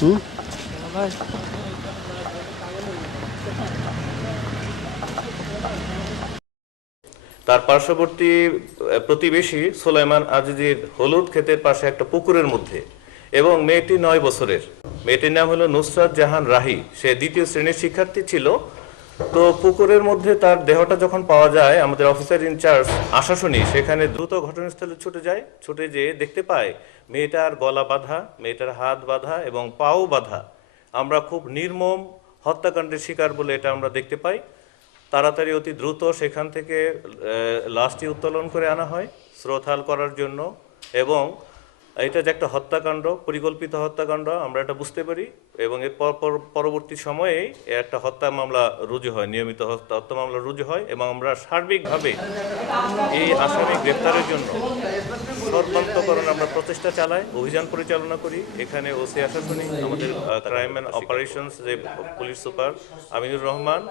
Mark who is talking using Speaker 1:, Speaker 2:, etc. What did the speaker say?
Speaker 1: হুম
Speaker 2: তার পার্শ্ববর্তী প্রতিবেশী সোলাইমান আজিজির হলুদ ক্ষেতের পাশে একটা পুকুরের মধ্যে এবং মেয়েটি নয় বছরের। মেয়েটির নাম হলো নুসরাত জাহান রাহি। সে দ্বিতীয় শ্রেণির শিক্ষার্থী ছিল। তো পুকুরের মধ্যে তার দেহটা যখন পাওয়া যায়, আমাদের অফিসার ইনচার্জ আশাশুনি, সেখানে দ্রুত ঘটনাস্থলে ছুটে যায়। ছুটে যেয়ে দেখতে পায়, মেয়েটার গলা বাঁধা, মেয়েটার হাত বাঁধা এবং পাও বাঁধা। আমরা খুব নির্মম হত্যাকাণ্ডের শিকার বলে এটা আমরা দেখতে পাই। তাড়াতাড়ি অতি দ্রুত সেখান থেকে লাশটি উত্তোলন করে আনা হয় শ্রোথাল করার জন্য এবং এটা যে একটা হত্যাকাণ্ড, পরিকল্পিত হত্যাকাণ্ড, আমরা এটা বুঝতে পারি এবং এর পর- পর- পরবর্তী সময়েই একটা হত্যা মামলা রুজু হয়, নিয়মিত হত্যা হত্যা মামলা রুজু হয় এবং আমরা সার্বিকভাবে এই আসামি গ্রেপ্তারের জন্য সর্বান্তকরণ আমরা প্রচেষ্টা চালাই, অভিযান পরিচালনা করি। এখানে ওসি আশাশুনি আমাদের ক্রাইম অ্যান্ড অপারেশনস যে পুলিশ সুপার আমিনুর রহমান।